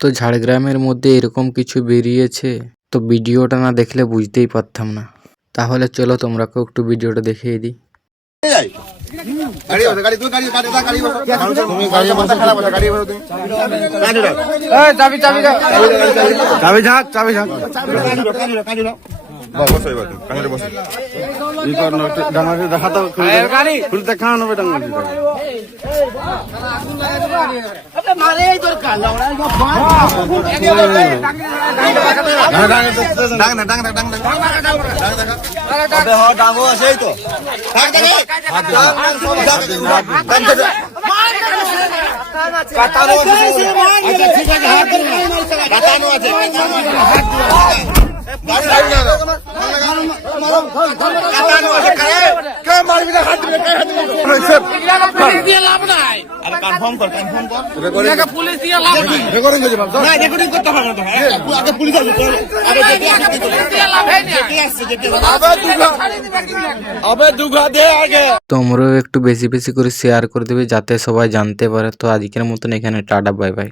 তো ঝাড়গ্রামের মধ্যে এরকম কিছু বেরিয়েছে, তো ভিডিওটা না দেখলে বুঝতেই পারতাম না। তাহলে চলো তোমরাকেও একটু ভিডিওটা দেখিয়ে দিই। তোমরাও একটু বেশি বেশি করে শেয়ার করে দেবে যাতে সবাই জানতে পারে। তো আজকের মতন এখানে টাটা, বাই বাই।